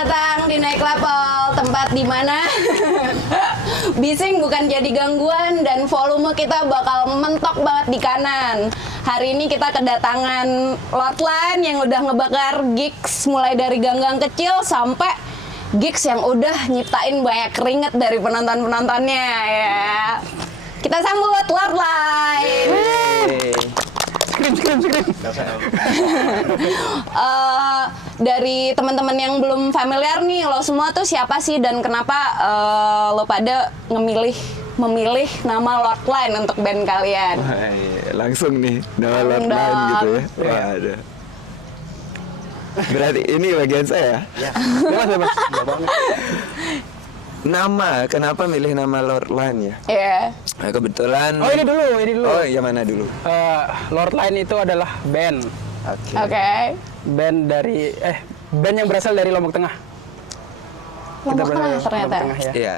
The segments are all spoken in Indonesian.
datang di Naik Level, tempat di mana bising bukan jadi gangguan dan volume kita bakal mentok banget di kanan. Hari ini kita kedatangan Lordline yang udah ngebakar gigs mulai dari gang-gang kecil sampai gigs yang udah nyiptain banyak keringet dari penonton-penontonnya ya. Kita sambut Lordline. Scream. Dari teman-teman yang belum familiar nih, lo semua tuh siapa sih dan kenapa lo pada memilih nama Lordline untuk band kalian? Wah, iya. Langsung nih nama Lordline gitu ya. Wah, ada. Berarti ini bagian saya. Ya. Mas. Nama, kenapa milih nama Lordline ya? Iya. Nah, kebetulan. Oh ini dulu. Oh, yang mana dulu? Lordline itu adalah band. Oke. Band yang berasal dari Lombok Tengah. Lombok Tengah berasal dari ternyata. Lombok Tengah, ya. Iya.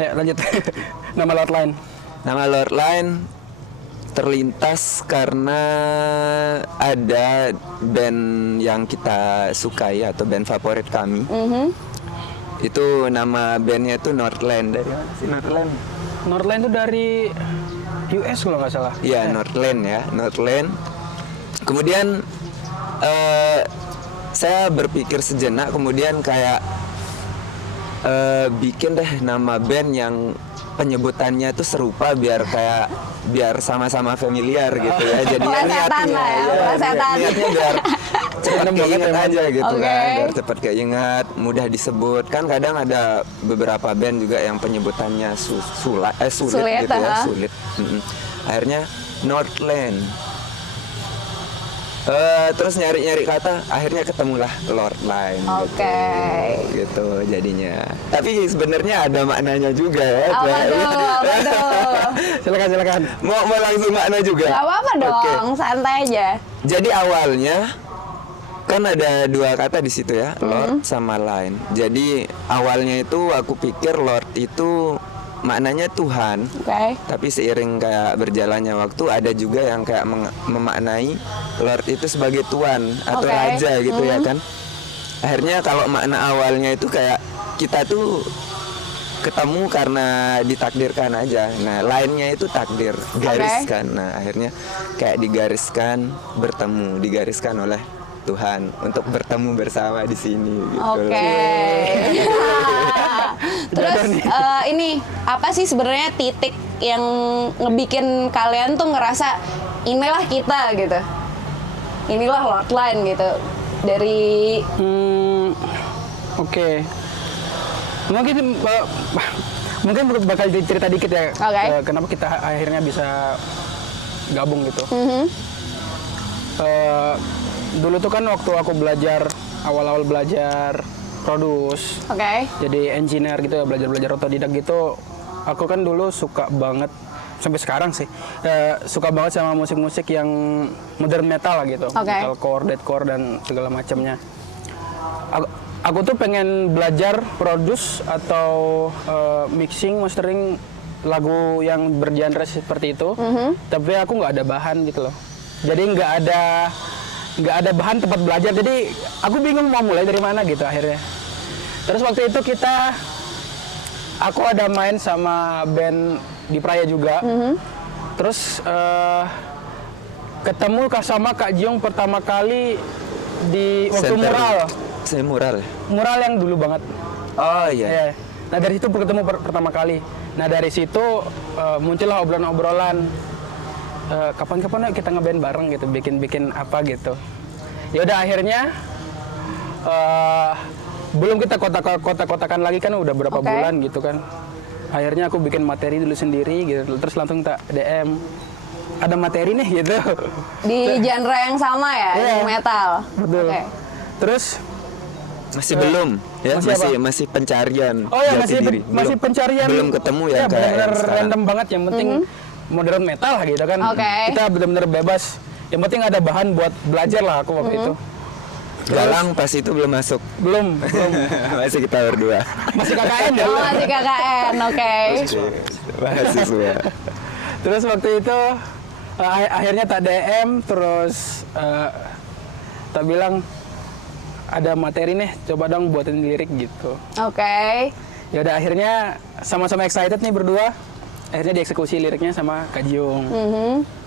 Ya, lanjut. Nama Lordline. Nama Lordline terlintas karena ada band yang kita sukai atau band favorit kami. Itu nama bandnya itu Northland. Dari mana sih Northland? Northline itu dari US kalau nggak salah. Iya, Northland ya, Northland. Kemudian saya berpikir sejenak, kemudian kayak bikin deh nama band yang penyebutannya itu serupa biar sama-sama familiar gitu ya. Jadi Plesetan lah ya, plesetan. niatnya biar cepat keinget aja gitu Oke. kan, biar cepat keinget, mudah disebut. Kan kadang ada beberapa band juga yang penyebutannya sulit gitu ya, sulit. Akhirnya Northland. Terus nyari kata, akhirnya ketemulah Lordline. Oke. Gitu jadinya. Tapi sebenarnya ada maknanya juga ya. Apa tuh? Silakan. Mau langsung makna juga? Gak apa-apa dong, Oke. santai aja. Jadi awalnya kan ada dua kata di situ ya, Lord sama Line. Jadi awalnya itu aku pikir Lord itu maknanya Tuhan. Oke. Tapi seiring kayak berjalannya waktu ada juga yang kayak memaknai Lord itu sebagai tuan atau Oke. raja gitu ya kan. Akhirnya kalau makna awalnya itu kayak kita tuh ketemu karena ditakdirkan aja. Nah, lainnya itu takdir, gariskan. Nah, akhirnya kayak digariskan oleh Tuhan untuk bertemu bersama di sini gitu. Oke. Terus ini apa sih sebenarnya titik yang ngebikin kalian tuh ngerasa inilah kita gitu, inilah Lordline gitu dari Oke. Mungkin bakal cerita dikit ya. Oke. Kenapa kita akhirnya bisa gabung gitu. Dulu tuh kan waktu aku awal-awal belajar produce, Oke. jadi engineer gitu ya, belajar otodidak gitu. Aku kan dulu suka banget, sampai sekarang sih, suka banget sama musik-musik yang modern metal lah gitu. Oke. Metalcore, deathcore dan segala macamnya. Aku tuh pengen belajar produce atau mixing, mastering lagu yang bergenre seperti itu. Tapi aku nggak ada bahan gitu loh. Jadi nggak ada bahan tempat belajar. Jadi aku bingung mau mulai dari mana gitu akhirnya. Terus waktu itu aku ada main sama band di Praia juga. Terus ketemu sama Kak Jiong pertama kali di waktu mural. Saya mural. Mural yang dulu banget. Oh iya. Nah dari situ ketemu pertama kali. Nah dari situ muncullah obrolan-obrolan. Kapan-kapan kita ngeband bareng gitu, bikin apa gitu. Ya udah akhirnya belum kita kotak-kotakan lagi kan udah berapa bulan gitu kan. Akhirnya aku bikin materi dulu sendiri gitu, terus langsung tak DM. Ada materi nih gitu. Di genre yang sama ya, Iya. di metal. Betul. Oke. Terus Masih belum ya, masih pencarian. oh ya jati diri. masih pencarian. Belum ketemu ya, kayak benar-benar yang sekarang. random banget, yang penting modern metal lah gitu kan. Oke. Kita benar-benar bebas. Yang penting ada bahan buat belajar lah aku waktu itu. Galang pas itu belum masuk. Belum. Masih kita berdua. Masih KKN ya. Oh, masih KKN, oke. Mahasiswa. Terus waktu itu akhirnya tak DM, terus tak bilang ada materi nih, coba dong buatin lirik gitu. Oke. Ya udah akhirnya sama-sama excited nih berdua. Akhirnya dieksekusi liriknya sama Kak Jiung.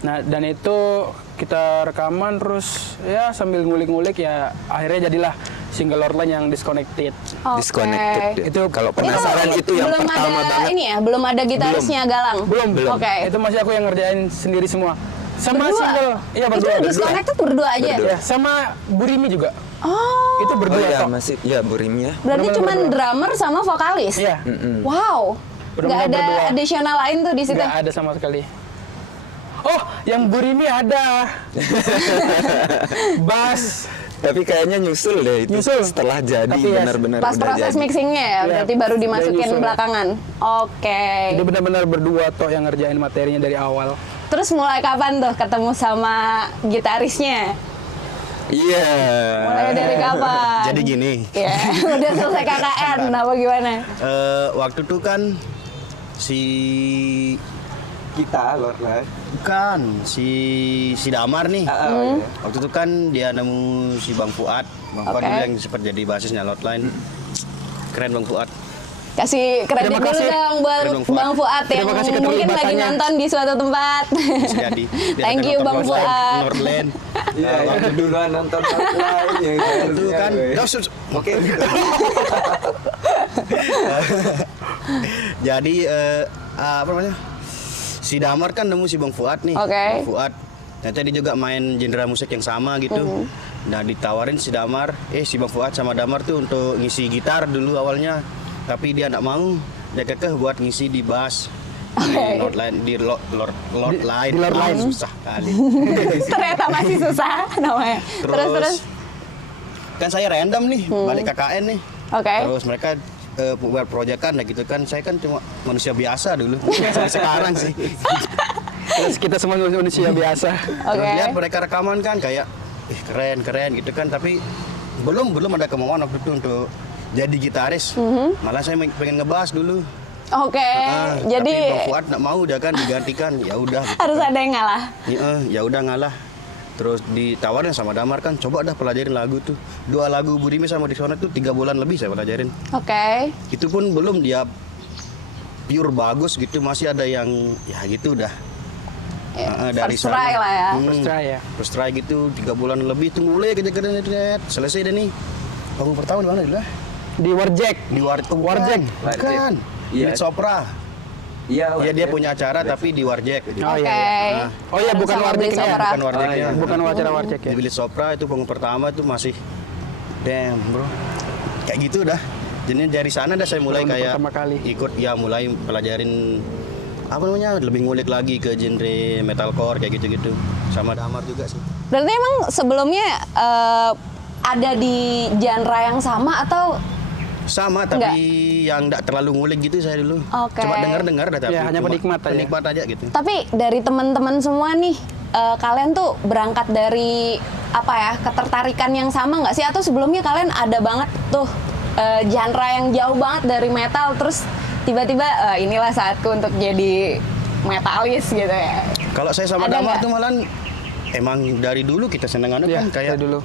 Nah, dan itu kita rekaman terus ya sambil ngulik-ngulik ya akhirnya jadilah single Lord Line yang Disconnected. Oke. Disconnected. Itu Kalau penasaran itu yang belum pertama ada banget. ini ya, belum ada gitarisnya Galang. Belum. Oke. Itu masih aku yang ngerjain sendiri semua. Sama Berdua? single. Iya, Itu berdua. Disconnected berdua aja. Ya, sama Burimi juga. Oh. Itu Oh berdua iya, toh. masih ya Bu Rimi ya. Berarti Bener-bener cuma berdua. drummer sama vokalis. Iya. Wow. Nggak Bener-bener ada berdua. additional lain tuh di situ. Nggak ada sama sekali. Oh, yang Burimi ada. Bass. Tapi kayaknya nyusul deh itu. Nyusul. Setelah jadi Tapi ya, benar-benar Pas udah proses jadi. mixingnya ya, Iya, berarti baru dia dimasukin nyusul. belakangan. Oke. Jadi benar-benar berdua toh yang ngerjain materinya dari awal. Terus mulai kapan tuh ketemu sama gitarisnya? Iya. Mulai dari kapan? Jadi gini, Ya, udah selesai KKN, apa gimana? waktu itu kan si Kita Lord Line. bukan si Damar nih. Waktu itu kan dia nemu si Bang Fuad. Bang Fuad Oke. dulu yang sempat jadi basisnya Lord Line. Keren Bang Fuad. Kasih kredit Terima dulu kasih. dong buat Keren, Bang Fuad. Bang Fuad yang Terima kasih mungkin lagi keterlibatannya. nonton di suatu tempat. Bisa jadi. Dia Thank akan you nonton Bang Lord Line, Fuad. Lord Line. Iya, yang duluan nonton Lord Line ya. Itu kan. Oke. Jadi apa namanya? Si Damar kan nemu si Bang Fuad nih. Oke. Bang Fuad. Ternyata dia juga main genre musik yang sama gitu. Nah ditawarin si Damar, si Bang Fuad sama Damar tuh untuk ngisi gitar dulu awalnya. Tapi dia nggak mau. Dia kekeh buat ngisi di bass. Oke. Di Lord Line, di Lord Line. di Lord Line. Susah kali. Ternyata masih susah namanya. Terus. Kan saya random nih, balik KKN nih. Oke. Terus mereka buat proyekan nah gitu kan. Saya kan cuma manusia biasa dulu. Sampai sekarang sih. Terus kita semua manusia biasa. Oke. Terus lihat mereka rekaman kan kayak keren gitu kan, tapi belum ada kemauan waktu itu untuk jadi gitaris. Malah saya pengen ngebahas dulu. Oke. Jadi tapi Bang Fuad nggak mau, dia kan digantikan. Ya udah. Gitu. harus ada yang ngalah. Ya udah ngalah. Terus ditawarin sama Damar kan, coba dah pelajarin lagu tuh. 2 lagu Burimi sama Disconnect tuh 3 bulan lebih saya pelajarin. Oke. Itu pun belum dia pure bagus gitu, masih ada yang ya gitu dah. First try lah ya. First try ya. First try gitu 3 bulan lebih, tunggu mulai kerja selesai deh nih. Bangun pertama di mana dulu? Di Warjack. Di Warjack. Bukan. Iya. Di Sopra. Iya. Iya dia punya acara tapi di Warjack. Oh, Oke. iya, Oh iya, bukan Sama Warjack Beli ya. Sopra. Bukan Warjacknya. Bukan acara Warjack ya. Di Bilik Sopra itu bangun pertama itu masih damn bro. Kayak gitu dah. Jadi dari sana dah saya mulai Bangun kayak pertama kali. ikut ya mulai pelajarin apa namanya lebih ngulik lagi ke genre metalcore kayak gitu-gitu. Sama Damar juga sih. Berarti emang sebelumnya ada di genre yang sama atau Sama tapi yang enggak terlalu ngulik gitu saya dulu. Oke. Cuma dengar-dengar dah tapi Ya, hanya cuma penikmat aja. Penikmat aja gitu. tapi dari teman-teman semua nih kalian tuh berangkat dari apa ya ketertarikan yang sama nggak sih atau sebelumnya kalian ada banget tuh genre yang jauh banget dari metal terus tiba-tiba inilah saatku untuk jadi metalis gitu ya. Kalau saya sama Ada Damar nggak? tuh malah emang dari dulu kita senengannya Iya, kan kayak dari dulu.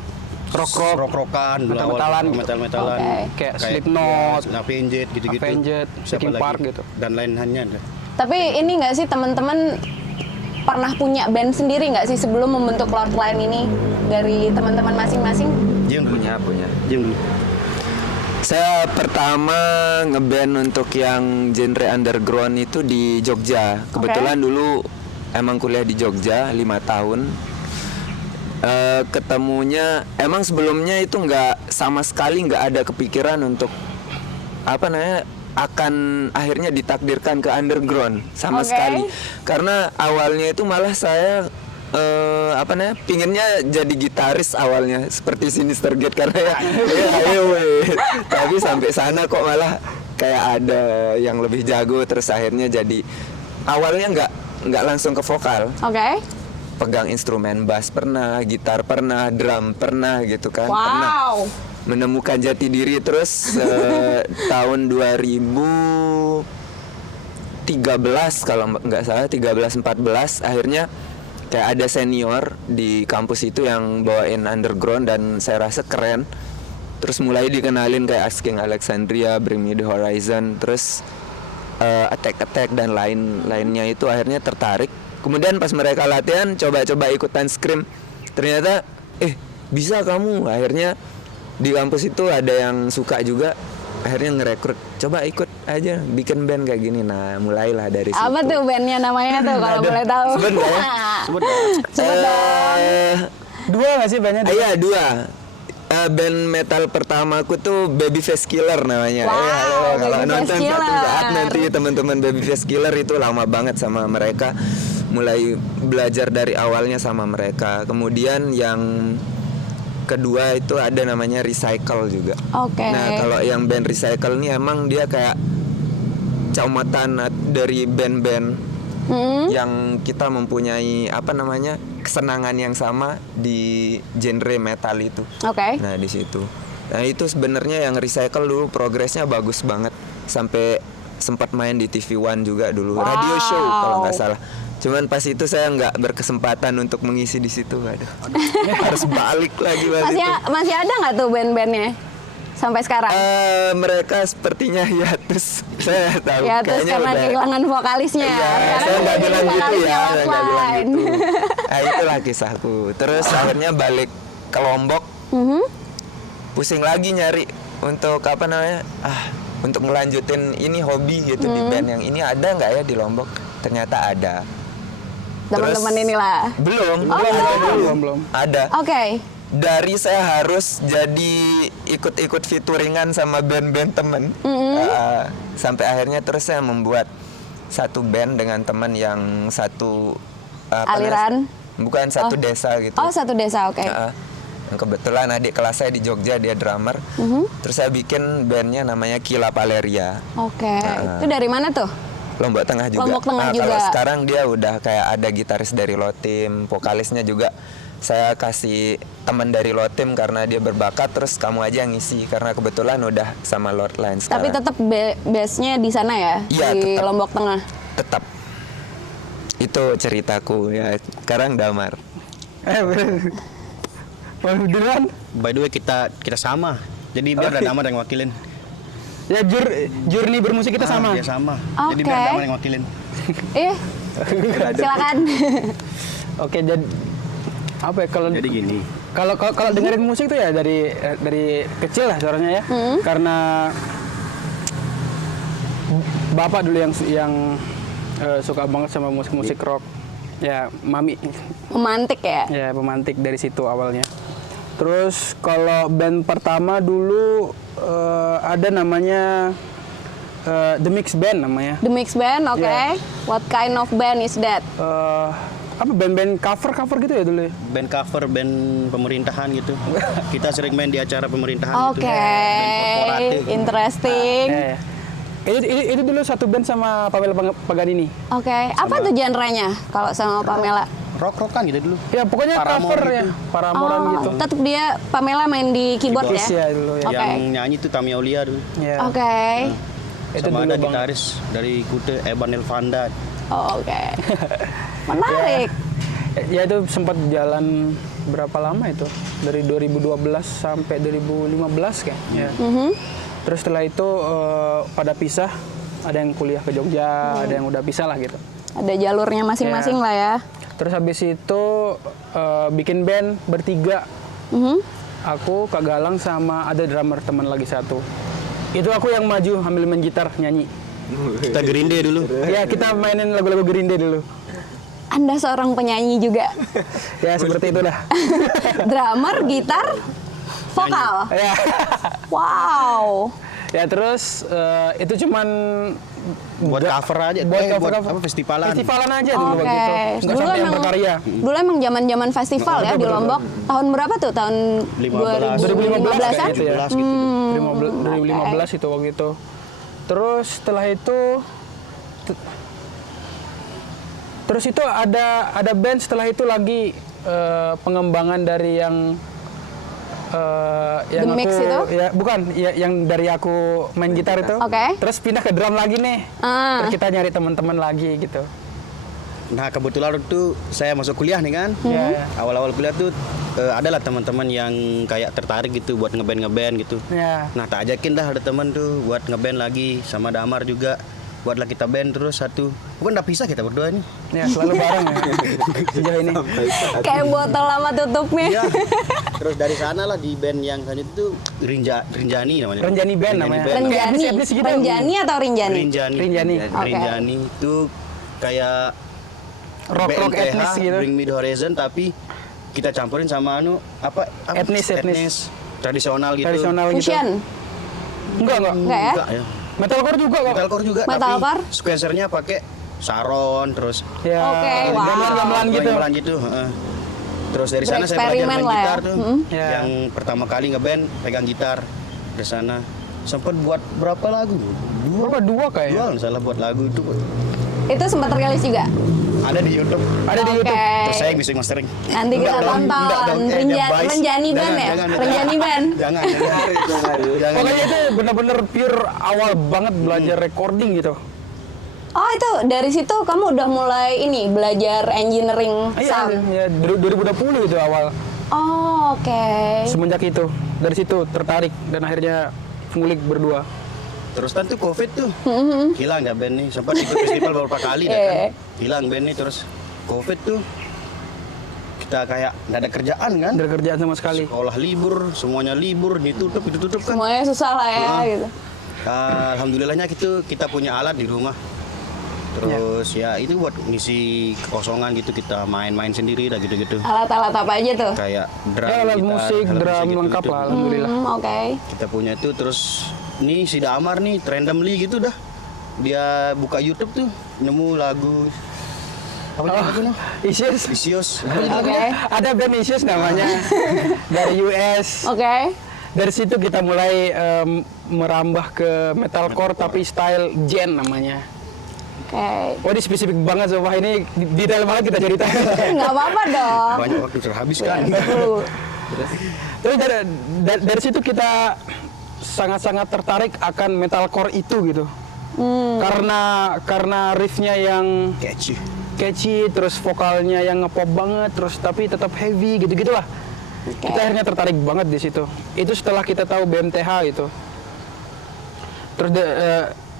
rock-rockan dulu Metal-metalan awal, gitu. metal-metalan. Oke. Kayak Slipknot, Avenged gitu-gitu. Avenged, Siapa Linkin lagi? Park gitu. Dan lain-lainnya. Tapi ini nggak sih teman-teman pernah punya band sendiri nggak sih sebelum membentuk Lord Line ini dari teman-teman masing-masing? Jim dulu. Punya. Jim dulu. Saya pertama ngeband untuk yang genre underground itu di Jogja. Kebetulan dulu emang kuliah di Jogja 5 tahun. Ketemunya emang sebelumnya itu nggak sama sekali nggak ada kepikiran untuk apa namanya akan akhirnya ditakdirkan ke underground sama Oke. sekali. Karena awalnya itu malah saya apa namanya pinginnya jadi gitaris awalnya seperti Sinister Gate karena ya ayo weh. Tapi sampai sana kok malah kayak ada yang lebih jago terus akhirnya jadi awalnya nggak langsung ke vokal, Oke. pegang instrumen bass pernah, gitar pernah, drum pernah gitu kan, pernah Wow. menemukan jati diri terus tahun 2013 kalau nggak salah 13-14 akhirnya kayak ada senior di kampus itu yang bawain underground dan saya rasa keren Terus mulai dikenalin kayak Asking Alexandria, Bring Me The Horizon, terus Attack dan lainnya itu akhirnya tertarik. Kemudian pas mereka latihan coba-coba ikutan scrim, ternyata bisa kamu. Akhirnya di kampus itu ada yang suka juga, akhirnya ngerekrut, coba ikut aja bikin band kayak gini. Nah mulailah dari situ. Apa tuh bandnya namanya tuh kalau boleh tahu? Sebut nggak ya? Sebut dong. Sebut dong. Dua nggak sih bandnya? Iya 2. Band metal pertamaku tuh Babyface Killer namanya. Wow, Halo, kalau Babyface nonton Killer. satu saat nanti teman-teman Babyface Killer itu lama banget sama mereka. Mulai belajar dari awalnya sama mereka. Kemudian yang kedua itu ada namanya Recycle juga. Oke. Nah kalau yang band Recycle ini emang dia kayak caumatan dari band-band yang kita mempunyai kesenangan yang sama di genre metal itu. Oke. Nah di situ. Nah itu sebenarnya yang Recycle dulu progresnya bagus banget sampai sempat main di TV One juga dulu, radio show kalau nggak salah. Cuman pas itu saya nggak berkesempatan untuk mengisi di situ, aduh. Harus balik lagi pas itu. Masih ada nggak tuh band-bandnya sampai sekarang? Mereka sepertinya hiatus. Saya tahu. Ya terus kayaknya karena udah. kehilangan vokalisnya. Iya, Sekarang saya nggak jadi bilang gitu vokalisnya ya, saya nggak bilang offline. gitu. Nah, itulah kisahku. Terus akhirnya balik ke Lombok. Pusing lagi nyari untuk untuk ngelanjutin ini hobi gitu di band yang ini ada nggak ya di Lombok? Ternyata ada. Teman-teman inilah. Belum. Belum. Ada. Oke. Dari saya harus jadi ikut-ikut featuringan sama band-band temen. Sampai akhirnya terus saya membuat satu band dengan teman yang satu Aliran? bukan satu desa gitu. Oh, satu desa, oke. Yang kebetulan adik kelas saya di Jogja, dia drummer. Terus saya bikin bandnya namanya Kila Paleria. Oke. Itu dari mana tuh? Lombok Tengah juga. Lombok Tengah Kalau juga. sekarang dia udah kayak ada gitaris dari Lotim, vokalisnya juga saya kasih teman dari Lotim karena dia berbakat, terus kamu aja yang ngisi karena kebetulan udah sama Lord Line sekarang. Tapi tetap base-nya di sana ya? Iya, di tetap. Lombok Tengah. Tetap. Itu ceritaku ya. Sekarang Damar. Beneran? By the way kita sama. Jadi biar ada Damar yang wakilin. Ya journey bermusik kita sama. Dia sama. Jadi Oke. biar Damar yang wakilin. Silakan. Oke, jadi apa ya kalau Jadi gini. kalau dengerin musik tuh ya dari kecil lah suaranya ya. Karena bapak dulu yang suka banget sama musik rock. Ya, mami. Memantik ya? Ya, pemantik dari situ awalnya. Terus kalau band pertama dulu ada namanya The Mix Band namanya. The Mix Band, oke. Yeah. What kind of band is that? Apa band-band cover gitu ya dulu ya? Band cover, band pemerintahan gitu. Kita sering main di acara pemerintahan Oke, gitu. Band korporatif. interesting. Itu dulu satu band sama Pamela Paganini. Oke, apa tuh genre-nya kalau sama Pamela? Rock-rockan gitu dulu. Ya pokoknya Paramore cover gitu. ya, Paramoran gitu. Tetap dia Pamela main di keyboard Keyboard ya? ya dulu ya. Oke. Yang nyanyi tuh Tami Aulia dulu. Ya. Oke. Itu Sama dulu ada Bang. gitaris dari Kute, Eban Elvanda. Oke. Menarik. Ya itu sempat jalan berapa lama itu? Dari 2012 sampai 2015 kayak. Ya. Terus setelah itu pada pisah, ada yang kuliah ke Jogja, ada yang udah pisah lah gitu. Ada jalurnya masing-masing lah ya. Terus habis itu bikin band bertiga. Aku, Kak Galang sama ada drummer teman lagi satu. Itu aku yang maju ambil main gitar nyanyi. Kita gerinde dulu. Ya kita mainin lagu-lagu Gerinde dulu. Anda seorang penyanyi juga. Ya seperti itulah. Drummer, gitar, vokal. Ya. Wow. Ya terus itu cuman Buat cover aja. Buat buat cover. apa, festivalan. Festivalan aja dulu Oke. begitu. Enggak sampai yang berkarya. Dulu emang zaman-zaman festival ya di Lombok. Tahun berapa tuh? Tahun 2015 ya? gitu ya. 17 gitu. 2015 itu waktu itu. Terus setelah itu terus itu ada band setelah itu lagi pengembangan dari yang The Mix itu? Ya bukan yang dari aku main gitar itu. Oke. Terus pindah ke drum lagi nih. Terus kita nyari teman-teman lagi gitu. Nah kebetulan waktu saya masuk kuliah nih kan. Iya. Awal-awal kuliah tuh adalah teman-teman yang kayak tertarik gitu buat ngeband gitu. Ya. Nah tak ajakin dah ada teman tuh buat ngeband lagi sama Damar juga. Buatlah kita band terus satu. Bukan udah pisah kita berdua ini. Ya, selalu bareng ya. Sejauh ini. Kayak botol lama tutupnya. Iya. Terus dari sana lah di band yang tadi itu Rinjani namanya. Renjani Band namanya. Renjani, Etnis gitu. Renjani atau Rinjani? Rinjani. Oke. Rinjani itu kayak Rock BMTH, etnis gitu. Bring Me The Horizon tapi kita campurin sama apa Etnis. tradisional gitu. Tradisional gitu. Fusion? Enggak. Enggak ya? Enggak ya. Metalcore juga kok. Metalcore juga Metalcore? tapi sequencernya pakai saron terus Ya. Oke, wow. Gamelan-gamelan gitu. gamelan gitu. Heeh. Terus dari sana saya belajar Bereksperimen main lah ya. gitar tuh. Ya. Yang pertama kali ngeband pegang gitar dari sana. Sempat buat berapa lagu? Dua kayak. Dua kalau nggak salah buat lagu itu. Itu sempat rilis juga? Ada di YouTube. Ada di Oke. YouTube. Terus saya yang bisa mastering. Nanti kita tonton. Renjani Band ya? Renjani Band? Jangan. Pokoknya itu benar-benar pure awal banget belajar recording gitu. Oh itu dari situ kamu udah mulai ini belajar engineering sound? Iya, 2020 itu awal. Oh oke. Semenjak itu, dari situ tertarik dan akhirnya ngulik berdua. Terus kan tuh Covid tuh. Hilang ya band nih. Sempat ikut festival beberapa kali dah kan. Hilang band nih terus Covid tuh. Kita kayak nggak ada kerjaan kan. Dari kerjaan sama sekali. Sekolah libur, semuanya libur, ditutup kan. Semuanya susah lah ya gitu. Alhamdulillahnya kita punya alat di rumah. Terus ya itu buat ngisi kekosongan gitu kita main-main sendiri dah gitu-gitu. Alat-alat apa aja tuh? Kayak drum, Ya, alat gitar, musik, alat drum musik lengkap gitu-gitu. lah, alhamdulillah. Oke. Kita punya itu terus nih si Damar nih randomly gitu dah. Dia buka YouTube tuh nemu lagu apa lagunya? Isius. Isios. Oke. Ada band Isius namanya dari US. Oke. Dari situ kita mulai merambah ke metalcore tapi style gen namanya. Oke. Oh ini spesifik banget sobat ini detail banget kita cerita. Nggak apa-apa dong. Banyak waktu terhabis kan. Terus dari situ kita sangat-sangat tertarik akan metalcore itu gitu. Karena riffnya yang catchy, terus vokalnya yang ngepop banget, terus tapi tetap heavy gitu-gitulah. Kita akhirnya tertarik banget di situ. Itu setelah kita tahu BMTH gitu. Terus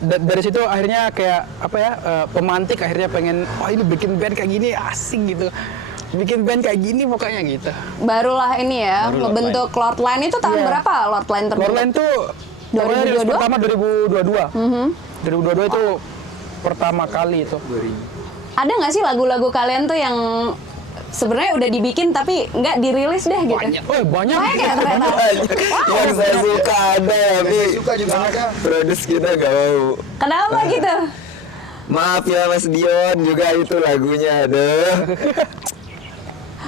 dari situ akhirnya kayak apa ya pemantik akhirnya pengen ini bikin band kayak gini asik gitu. Bikin band kayak gini pokoknya gitu. Barulah ini ya, Baru ngebentuk Lordline itu tahun Iya. berapa Lordline terbentuk? Lordline tuh pokoknya rilis 2022? pertama 2022. 2022 itu pertama kali itu. Ada nggak sih lagu-lagu kalian tuh yang sebenarnya udah dibikin tapi nggak dirilis deh gitu? Banyak Banyak ya ternyata. Yang saya suka ada tapi Suka juga ada. produs kita gak mau. Kenapa gitu? Maaf ya Mas Dion juga itu lagunya aduh.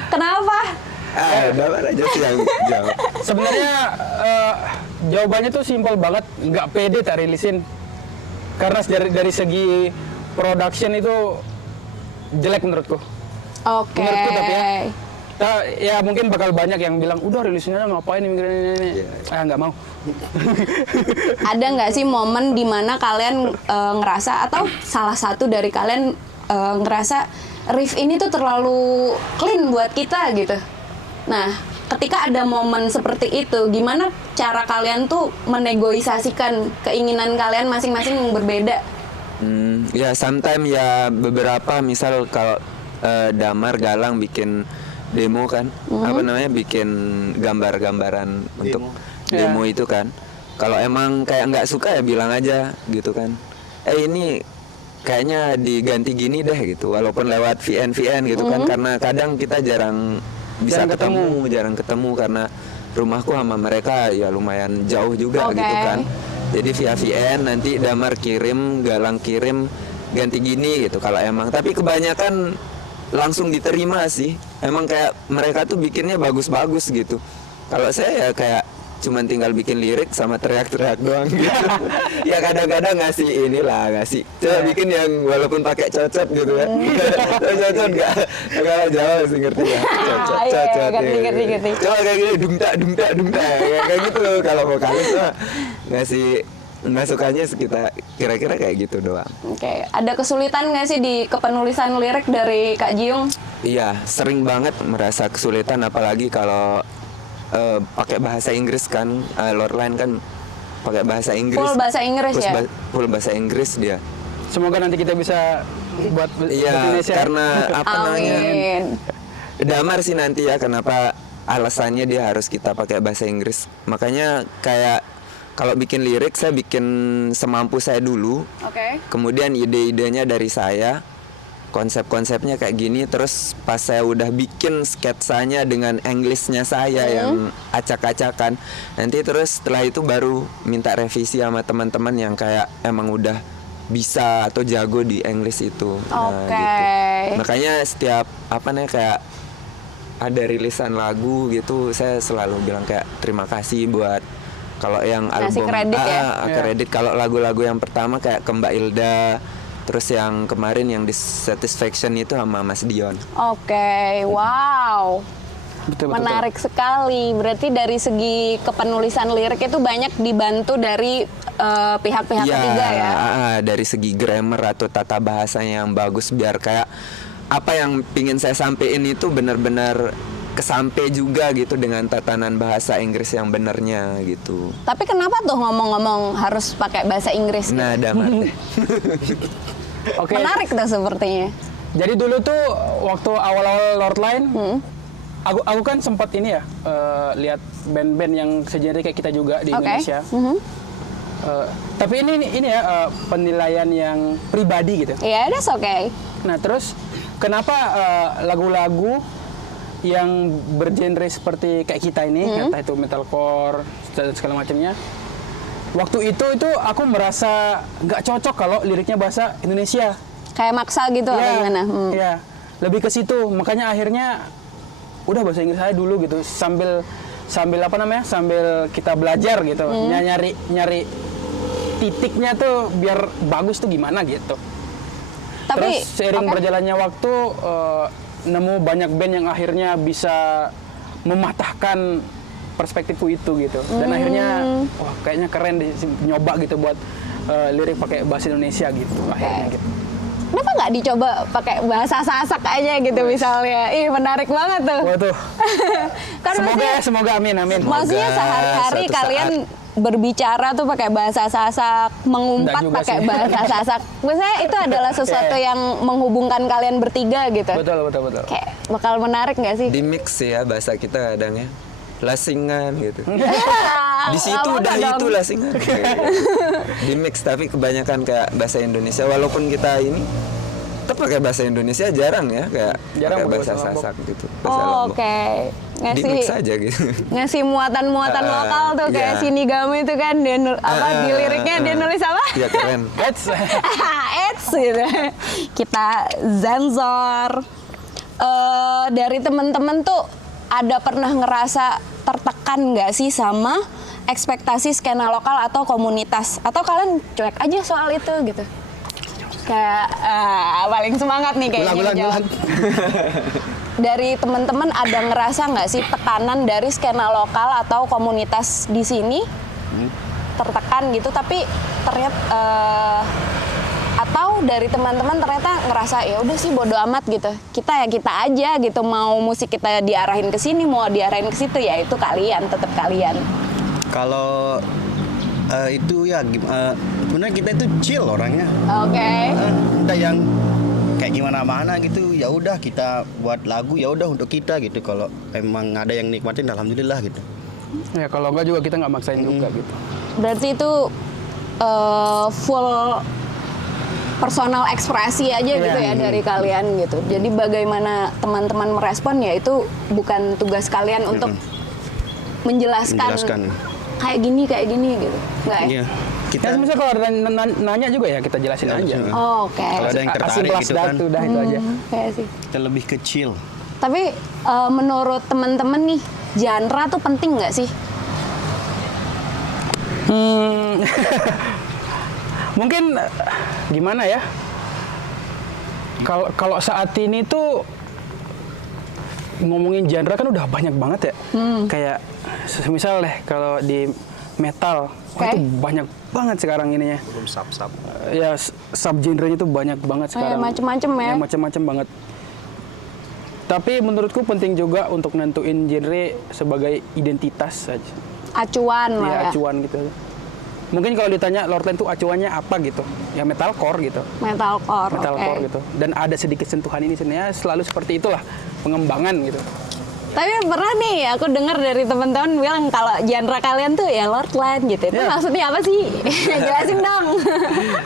Kenapa? Damar aja sih yang jawab. Sebenarnya jawabannya tuh simpel banget, nggak pede tak rilisin. Karena dari segi production itu jelek menurutku. Oke. Menurutku tapi ya. Ya mungkin bakal banyak yang bilang udah rilisinnya ngapain ini. Nggak mau. Ada nggak sih momen dimana kalian ngerasa atau salah satu dari kalian ngerasa riff ini tuh terlalu clean buat kita gitu? Nah, ketika ada momen seperti itu, gimana cara kalian tuh menegosiasikan keinginan kalian masing-masing yang berbeda? Ya sometimes ya beberapa misal kalau Damar Galang bikin demo kan, apa namanya bikin gambar-gambaran untuk demo itu kan. Kalau emang kayak nggak suka ya bilang aja gitu kan. Ini kayaknya diganti gini deh gitu, walaupun lewat VN gitu kan, karena kadang kita jarang bisa jarang ketemu karena rumahku sama mereka ya lumayan jauh juga Oke. gitu kan. Jadi via VN nanti Damar kirim, Galang kirim ganti gini gitu kalau emang. Tapi kebanyakan langsung diterima sih. Emang kayak mereka tuh bikinnya bagus-bagus gitu. Kalau saya ya kayak cuman tinggal bikin lirik sama teriak-teriak doang gitu. Ya kadang-kadang ngasih coba bikin yang walaupun pakai cocot gitu kan. Cocot enggak jauh sih ngerti ya. Cocot. Ngerti. Coba kayak gini dungta kayak gitu kalau vokalis mah ngasih nggak sukanya kita kira-kira kayak gitu doang. Oke, ada kesulitan nggak sih di kepenulisan lirik dari Kak Jiung? Iya, sering banget merasa kesulitan apalagi kalau pakai bahasa Inggris kan, Lordline kan pakai bahasa Inggris. Full bahasa Inggris ya? Full bahasa Inggris dia. Semoga nanti kita bisa buat Iya, Indonesia. karena apa namanya? Amin. Damar sih nanti ya kenapa alasannya dia harus kita pakai bahasa Inggris. Makanya kayak kalau bikin lirik saya bikin semampu saya dulu. Oke. Kemudian ide-idenya dari saya, konsep-konsepnya kayak gini. Terus pas saya udah bikin sketsanya dengan Englishnya saya yang acak-acakan, nanti terus setelah itu baru minta revisi sama teman-teman yang kayak emang udah bisa atau jago di English itu. Oke. Gitu. Makanya setiap kayak ada rilisan lagu gitu, saya selalu bilang kayak terima kasih buat kalau yang Ngasih album kredit ya? kredit. Kalau lagu-lagu yang pertama kayak ke Mbak Ilda, terus yang kemarin yang Dissatisfaction itu sama Mas Dion. Oke, wow. Betul. Menarik sekali. Berarti dari segi kepenulisan lirik itu banyak dibantu dari pihak-pihak ketiga ya? Dari segi grammar atau tata bahasanya yang bagus biar kayak apa yang pingin saya sampein itu benar-benar kesampe juga gitu dengan tatanan bahasa Inggris yang benernya gitu. Tapi kenapa tuh ngomong-ngomong harus pakai bahasa Inggris? Nah, Damar deh. Oke. Menarik tuh sepertinya. Jadi dulu tuh waktu awal-awal Lordline, aku kan sempat ini ya lihat band-band yang sejenis kayak kita juga di Indonesia. Tapi ini ya penilaian yang pribadi gitu. Iya, that's okay. Nah terus kenapa lagu-lagu yang bergenre seperti kayak kita ini, entah itu metalcore dan segala macamnya, waktu itu aku merasa nggak cocok kalau liriknya bahasa Indonesia. Kayak maksa gitu apa gimana? Iya, lebih ke situ. Makanya akhirnya udah bahasa Inggris aja dulu gitu, sambil sambil kita belajar gitu, nyari titiknya tuh biar bagus tuh gimana gitu. Tapi Terus seiring berjalannya waktu nemu banyak band yang akhirnya bisa mematahkan perspektifku itu gitu. Dan akhirnya wah kayaknya keren deh nyoba gitu buat lirik pakai bahasa Indonesia gitu akhirnya gitu. kenapa nggak dicoba pakai bahasa Sasak aja gitu misalnya? Ih, menarik banget tuh. Waduh. Kan Semoga amin. maksudnya sehari-hari suatu kalian berbicara tuh pakai bahasa Sasak, mengumpat Enggak juga pakai sih. bahasa Sasak. Maksudnya itu adalah sesuatu yang menghubungkan kalian bertiga gitu. Betul. Kayak bakal menarik nggak sih? Di mix sih ya bahasa kita kadang ya. Lasingan gitu. Di situ Apa udah dong? itu lasingan. Di mix tapi kebanyakan kayak bahasa Indonesia walaupun kita ini tetap pakai bahasa Indonesia jarang ya kayak Jarang pakai pakai bahasa bahasa Sasak gitu. Bahasa Oh, Lombok. oke. Di mix aja gitu. Ngasih muatan-muatan lokal tuh kayak iya. Shinigami itu kan dia di liriknya dia nulis apa? Ya keren. That's Eits gitu. Kita Zenzor. Dari temen-temen tuh ada pernah ngerasa tertekan nggak sih sama ekspektasi skena lokal atau komunitas? Atau kalian cuek aja soal itu gitu? Kayak paling semangat nih kayaknya jawab. Dari teman-teman ada ngerasa nggak sih tekanan dari skena lokal atau komunitas di sini tertekan gitu? Tapi ternyata atau dari teman-teman ternyata ngerasa ya udah sih bodo amat gitu, kita aja gitu, mau musik kita diarahin ke sini mau diarahin ke situ ya itu kalian, tetap kalian. Kalau itu ya sebenarnya kita itu chill orangnya. Oke. Udah yang kayak gimana mana gitu, ya udah kita buat lagu ya udah untuk kita gitu. Kalau emang ada yang nikmatin alhamdulillah gitu. ya kalau enggak juga kita nggak maksain juga gitu. Berarti itu full personal ekspresi aja gitu ya dari kalian gitu. Jadi bagaimana teman-teman merespon ya itu bukan tugas kalian untuk menjelaskan kayak gini gitu. Enggak ya? Iya. Kita Kita misalnya kalau ada nanya juga ya kita jelasin aja. Oh, oke. Kalau ada yang Kasih tertarik kelas gitu kan, datu dah itu aja. Kayak sih. kita lebih kecil. Tapi menurut teman-teman nih, genre tuh penting nggak sih? Mungkin gimana ya? Kalau saat ini tuh ngomongin genre kan udah banyak banget ya. Kayak misal deh kalau di metal. Oke. Itu banyak banget sekarang ininya. Belum sub-sub. Ya sub genre-nya tuh banyak banget sekarang. macem-macem ya. Macem-macem banget. Tapi menurutku penting juga untuk nentuin genre sebagai identitas saja. Acuan lah Ya, ya. acuan gitu. Mungkin kalau ditanya Lordline tuh acuannya apa gitu? Ya metalcore gitu. Metalcore. Metalcore oke. gitu. Dan ada sedikit sentuhan ini sebenarnya selalu seperti itulah pengembangan gitu. Tapi pernah nih aku dengar dari teman-teman bilang kalau genre kalian tuh ya Lordline gitu. Itu Ya. maksudnya apa sih? Jelasin dong.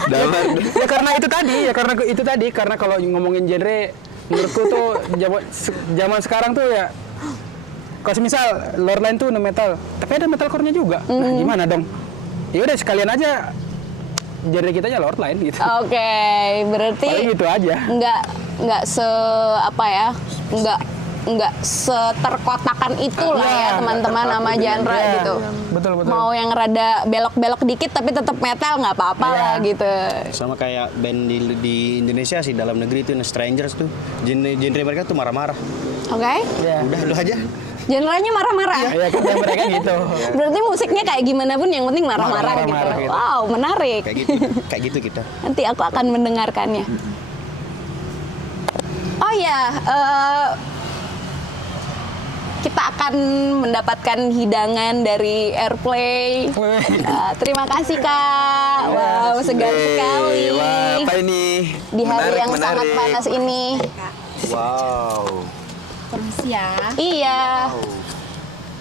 Damar. Ya karena itu tadi karena kalau ngomongin genre menurutku tuh zaman sekarang tuh ya kalau misal Lordline tuh metal, tapi ada metalcore-nya juga. Nah, gimana dong? Ya udah sekalian aja genre kita ya Lordline gitu. Oke, berarti Paling gitu aja. nggak se apa ya? Nggak seterkotakan itulah ya teman-teman sama genre Ya, gitu. Betul. Mau yang rada belok-belok dikit tapi tetap metal nggak apa-apa lah gitu. Sama kayak band di Indonesia sih, dalam negeri itu Strangers tuh. Genre mereka tuh marah-marah. Oke? Ya. Udah lu aja. Genrenya marah-marah. Ya kan mereka gitu. Berarti musiknya kayak gimana pun yang penting marah-marah gitu. Marah-marah gitu. Wow, menarik. Kayak gitu kita. Nanti aku akan mendengarkannya. Oh ya, kita akan mendapatkan hidangan dari Airplay. Terima kasih Kak. Wow, segar sekali. Wah, apa ini? Di hari yang sangat Menarik. panas ini. Wow. Permisi ya. Iya.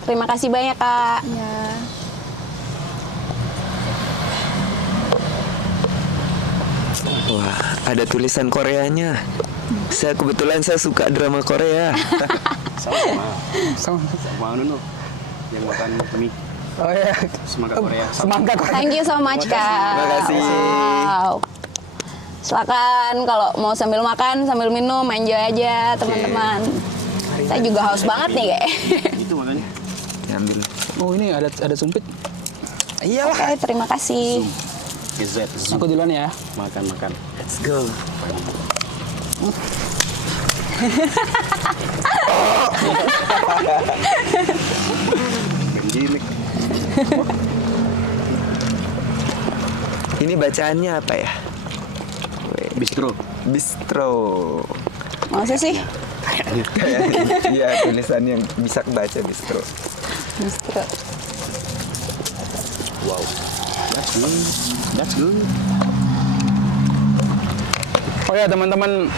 Terima kasih banyak Kak. Iya. Wah, ada tulisan Koreanya. Kebetulan saya suka drama Korea. Sama Nuno yang makan mie Oh ya. semangka Korea. Semangka Korea. Thank you so much Kak. Terima kasih. Wow. Silakan kalau mau sambil makan, sambil minum, enjoy aja teman-teman. Saya juga haus banget nih kayak. Itu makanya. Ambil. Oh ini ada sumpit. Iyalah. Oke, terima kasih. GZ. Aku duluan ya. Makan. Let's go. Benjilik. Ini bacaannya apa ya? Bistro. Bistro. Masa sih? Kayaknya. Iya, tulisan yang bisa kebaca bistro. Bistro. Wow. That's good. Oh ya teman-teman,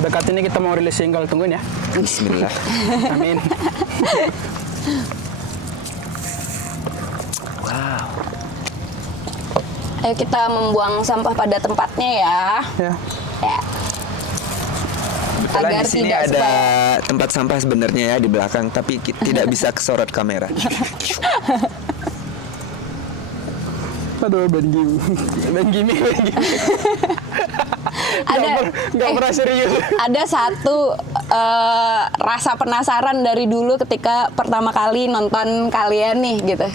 dekat ini kita mau rilis single, tungguin ya. Bismillah. Amin. Wow. Ayo kita membuang sampah pada tempatnya ya. Ya. Ya. Kebetulan Agar di sini tidak ada tempat sampah sebenarnya ya di belakang, tapi tidak bisa kesorot kamera. Aduh, Ben Gimi. Nggak pernah serius. Ada satu rasa penasaran dari dulu ketika pertama kali nonton kalian nih gitu.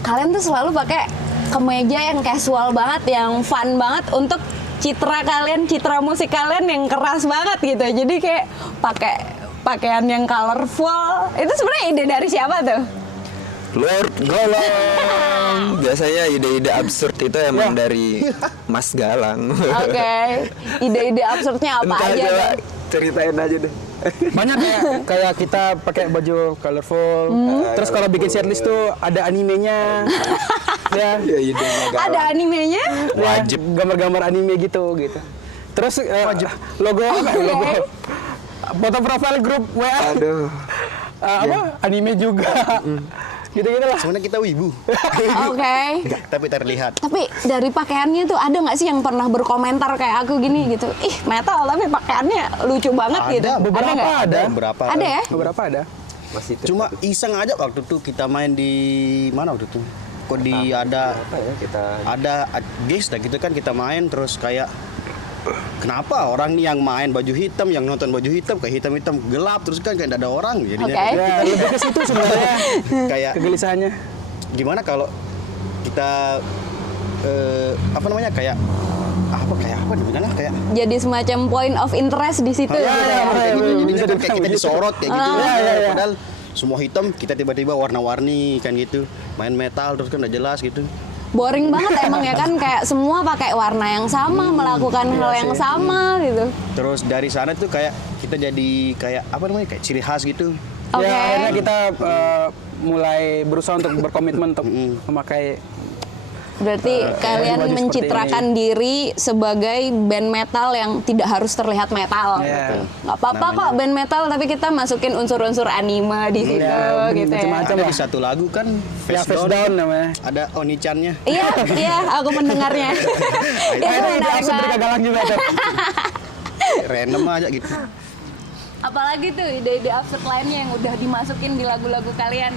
Kalian tuh selalu pakai kemeja yang casual banget, yang fun banget untuk citra kalian, citra musik kalian yang keras banget gitu. Jadi kayak pakai pakaian yang colorful. Itu sebenarnya ide dari siapa tuh? Lord Galang. Biasanya ide-ide absurd itu emang dari Mas Galang. Oke. Ide-ide absurdnya apa Entah, aja coba tuh? ceritain aja deh. Banyak kayak kita pakai baju colorful. Terus kalau bikin setlist tuh ada animenya. Ya. Ya, idenya Galang. Ada animenya? Wajib. Ya, gambar-gambar anime gitu. Terus logo foto profil grup WA. Aduh. Anime juga. Gitu-gitu lah. Sebenarnya kita wibu. Oke. Tapi terlihat. Tapi dari pakaiannya tuh ada nggak sih yang pernah berkomentar kayak aku gini gitu? Ih metal tapi pakaiannya lucu banget Ada, gitu. beberapa nggak? ada. Beberapa. Ada ya? Beberapa ada. Masih Cuma iseng aja waktu itu kita main di mana waktu itu? Kok di ada gigs dah gitu kan, kita main terus kayak kenapa orang nih yang main baju hitam, yang nonton baju hitam kayak hitam-hitam gelap terus kan kayak nggak ada orang jadinya. Oke. Ya, lebih ke situ sebenarnya Kayak kegelisahannya. gimana kalau kita kayak apa namanya kayak Jadi semacam point of interest di situ Ya, gitu ya, ya. ya. kayak gitu. Jadi Bisa kan kayak kita dibilang disorot kayak gitu. Ya, ya, ya. Padahal semua hitam, kita tiba-tiba warna-warni kan gitu. Main metal terus kan udah jelas gitu. Boring banget emang ya kan, kayak semua pakai warna yang sama, melakukan hal yang sama gitu. Terus dari sana tuh kayak kita jadi kayak apa namanya, kayak ciri khas gitu. Oke. Ya akhirnya kita mulai berusaha untuk berkomitmen untuk memakai. Berarti kalian baju seperti mencitrakan diri sebagai band metal yang tidak harus terlihat metal. Iya. Gitu. Nggak apa-apa kok band metal, tapi kita masukin unsur-unsur anime di situ, Iya, gitu ya. macam-macam. Ada lah. di satu lagu kan Ya, Face Down namanya. ada Oni-channya. Iya, iya, aku mendengarnya. Itu Itu menarik langsung dari banget. Kagalang juga tuh. Random aja gitu. Apalagi tuh ide-ide absurd lainnya yang udah dimasukin di lagu-lagu kalian.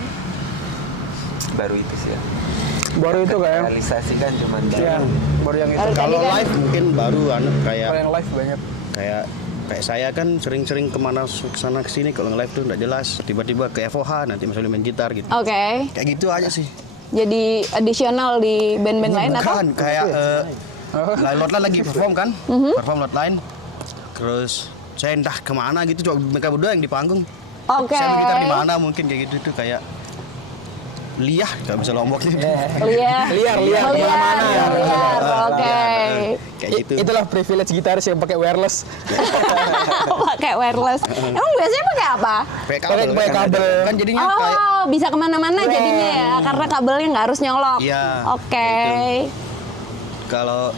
Baru itu sih ya. Baru itu kayak. Realisasikan cuman Iya, baru yang itu. Kalau Kalau tadi kan- live mungkin baru kayak Kalau yang live banyak. kayak saya kan sering-sering kemana kesana kesini kalau nge-live tuh nggak jelas, tiba-tiba ke FOH nanti misalnya main gitar gitu. Oke. Kayak gitu aja sih. Jadi additional di band-band lain atau? Bukan kayak Lotline lagi perform kan, perform Lotline. Terus saya entah kemana gitu, coba mereka berdua yang di panggung. Oke. Saya main gitar di mana mungkin kayak gitu tuh kayak liah, nggak bisa lomboknya. Liar. Liar, Liar. Oke. Kayak gitu. Itulah privilege gitaris yang pakai wireless. Pakai wireless. Emang biasanya pakai apa? Pakai Pakai kabel. Kan jadinya kayak Oh, bisa kemana-mana jadinya ya, karena kabelnya nggak harus nyolok. Iya, Oke. kalau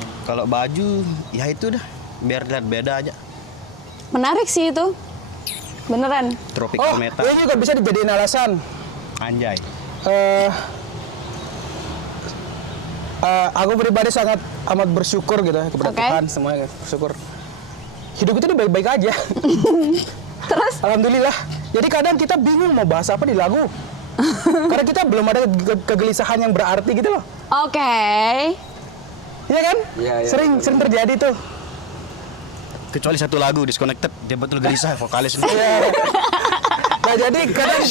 baju ya itu dah biar lihat beda aja. Menarik sih itu. Beneran. Tropical metal. Ini juga bisa dijadiin alasan. Anjay. Aku pribadi sangat amat bersyukur gitu ya kepada Oke. Tuhan, semuanya bersyukur. Hidup itu udah baik-baik aja. Terus? Alhamdulillah. Jadi kadang kita bingung mau bahas apa di lagu. Karena kita belum ada kegelisahan yang berarti gitu loh. Oke. Iya kan? Iya, iya, sering terjadi tuh. Kecuali satu lagu Disconnected, dia betul gelisah vokalis. Nah jadi kadang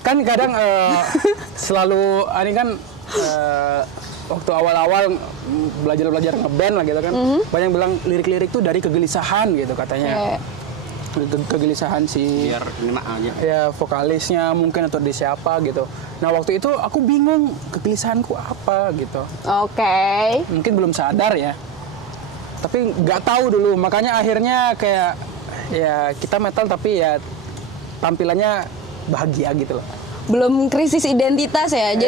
kan kadang selalu ini kan waktu awal-awal belajar ngeband lah gitu kan, banyak yang bilang lirik-lirik tuh dari kegelisahan gitu katanya. Kegelisahan si Biar enak aja. ya vokalisnya mungkin atau di siapa gitu. Nah waktu itu aku bingung kegelisahanku apa gitu. Oke. Mungkin belum sadar ya, tapi nggak tahu dulu, makanya akhirnya kayak ya kita metal tapi ya tampilannya bahagia gitu loh. Belum krisis identitas ya.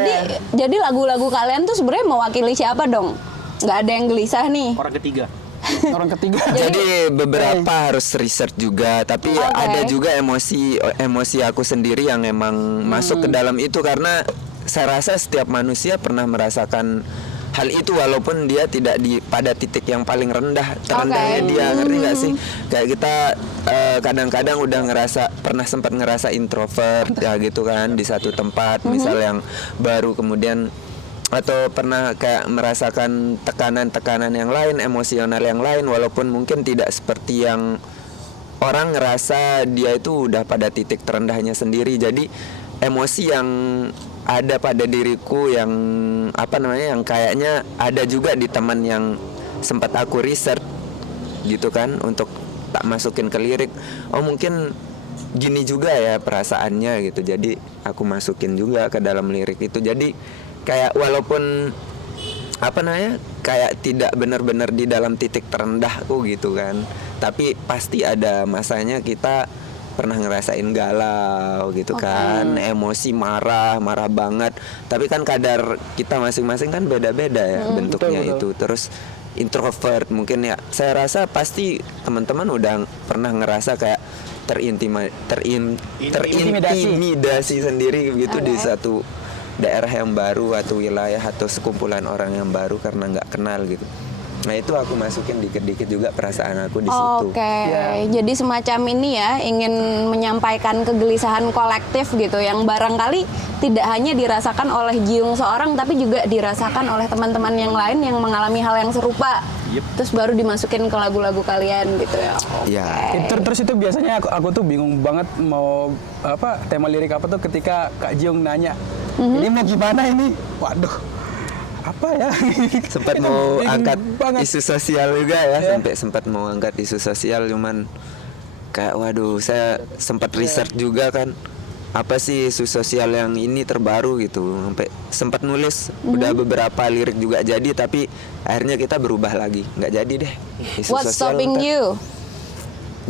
Jadi lagu-lagu kalian tuh sebenarnya mewakili siapa dong? Nggak ada yang gelisah nih. Orang ketiga. Orang ketiga. Jadi beberapa harus research juga, tapi Oke. ada juga emosi aku sendiri yang emang masuk ke dalam itu, karena saya rasa setiap manusia pernah merasakan hal itu walaupun dia tidak pada titik yang paling rendah, terendahnya Oke. dia, ngerti nggak sih? Kayak kita kadang-kadang udah pernah sempat ngerasa introvert ya gitu kan di satu tempat, misal yang baru, kemudian atau pernah kayak merasakan tekanan-tekanan yang lain, emosional yang lain, walaupun mungkin tidak seperti yang orang ngerasa dia itu udah pada titik terendahnya sendiri. Jadi emosi yang ada pada diriku yang yang kayaknya ada juga di teman yang sempat aku research gitu kan, untuk tak masukin ke lirik. Oh mungkin gini juga ya perasaannya gitu, jadi aku masukin juga ke dalam lirik itu. Jadi kayak walaupun kayak tidak benar-benar di dalam titik terendahku gitu kan, tapi pasti ada masanya kita pernah ngerasain galau gitu kan, emosi marah banget, tapi kan kadar kita masing-masing kan beda-beda ya bentuknya. Betul. Itu terus introvert mungkin ya, saya rasa pasti teman-teman udah pernah ngerasa kayak terintimidasi sendiri gitu di satu daerah yang baru atau wilayah atau sekumpulan orang yang baru karena nggak kenal gitu. Nah itu aku masukin dikit-dikit juga perasaan aku di situ. Oke, jadi semacam ini ya, ingin menyampaikan kegelisahan kolektif gitu, yang barangkali tidak hanya dirasakan oleh Giung seorang, tapi juga dirasakan oleh teman-teman yang lain yang mengalami hal yang serupa. Terus baru dimasukin ke lagu-lagu kalian gitu ya. Iya. Terus itu biasanya aku tuh bingung banget mau tema lirik apa tuh ketika Kak Giung nanya, ini mau gimana ini? Waduh, apa ya? Sempat Kita mau bingung angkat banget. isu sosial juga ya, sampai sempat mau angkat isu sosial, cuman kayak waduh, saya sempat research juga kan, apa sih isu sosial yang ini terbaru gitu. Sampai sempat nulis udah beberapa lirik juga jadi, tapi akhirnya kita berubah lagi, nggak jadi deh isu What's sosial. stopping you?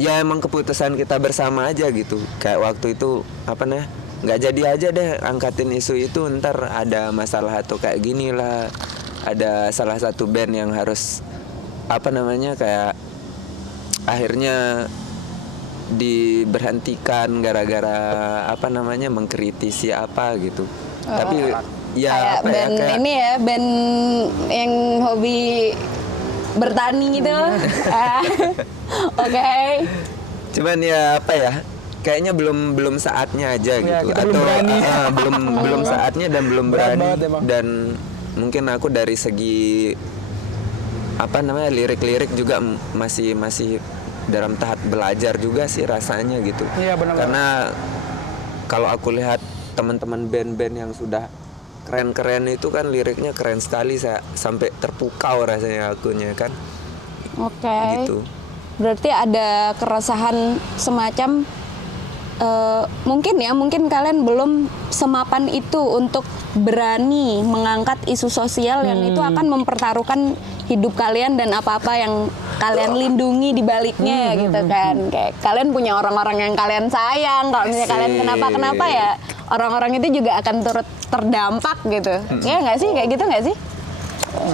Ya emang keputusan kita bersama aja gitu. Kayak waktu itu apa nah, nggak jadi aja deh angkatin isu itu, ntar ada masalah atau kayak gini lah. Ada salah satu band yang harus apa namanya, kayak akhirnya diberhentikan gara-gara apa namanya, mengkritisi apa gitu. Tapi ya Kayak apa ya, band kayak ini ya, band yang hobi bertani gitu. Ah, Oke. cuman ya apa ya, kayaknya belum saatnya aja Ya, gitu, kita belum berani. belum saatnya dan belum Berat berani. banget emang. Dan mungkin aku dari segi apa namanya, lirik-lirik juga masih dalam tahap belajar juga sih rasanya gitu. Iya, benar. Karena kalau aku lihat teman-teman band-band yang sudah keren-keren itu kan liriknya keren sekali, saya sampai terpukau rasanya akunya kan. Oke. Gitu. Berarti ada keresahan semacam mungkin kalian belum semapan itu untuk berani mengangkat isu sosial yang itu akan mempertaruhkan hidup kalian dan apa-apa yang kalian lindungi di baliknya gitu kan. Kayak kalian punya orang-orang yang kalian sayang. Kalau misalnya kalian kenapa-kenapa ya orang-orang itu juga akan turut terdampak gitu. Ya nggak sih? Kayak gitu nggak sih?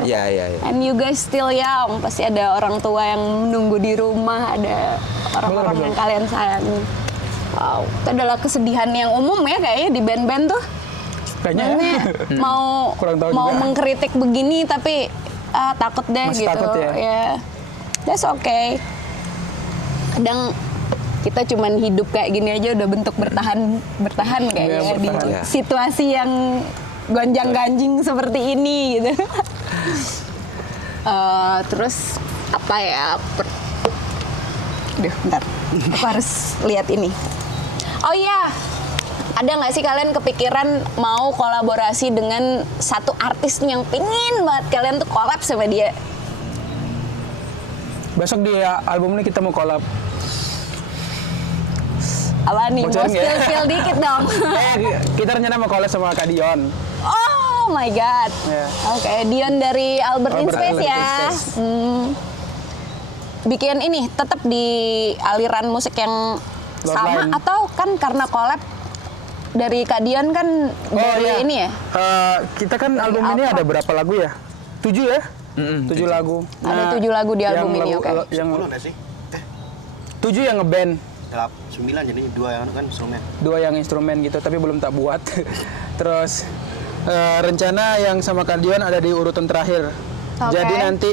Ya. And you guys still young, pasti ada orang tua yang menunggu di rumah, ada orang-orang yang kalian sayangi. Wow, itu adalah kesedihan yang umum ya kayaknya di band-band tuh. Kayaknya ya. Maksudnya mau Kurang tahu mau juga. mengkritik begini tapi takut deh Masih gitu. takut ya? That's okay. Kadang kita cuman hidup kayak gini aja udah bentuk bertahan kayaknya Iya, di bertahan. situasi yang gonjang-ganjing seperti ini gitu. Terus apa ya? Duh, bentar. Aku harus lihat ini. Oh iya, ada nggak sih kalian kepikiran mau kolaborasi dengan satu artis yang pingin banget kalian tuh collab sama dia? Besok di album ini kita mau collab. Apa nih? Mau Bocorin ya? spill dikit dong. Kita rencana mau collab sama Kak Dion. Oh my god. Ya. Oke, Dion dari Albert in Albert Space in ya. Space. Bikin ini tetap di aliran musik yang Lord sama Line. atau kan karena collab dari Kak Dion kan dari iya. ini ya? Kita kan Dari album ini Alpha. ada berapa lagu ya? 7 ya? 7 lagu. Ada 7 lagu di album yang ini, oke. Yang 10 nggak sih? 7 yang ngeband, 9 jadi 2 yang kan instrumen. 2 yang instrumen gitu, tapi belum tak buat. Terus rencana yang sama Kak Dion ada di urutan terakhir. Oke. Jadi nanti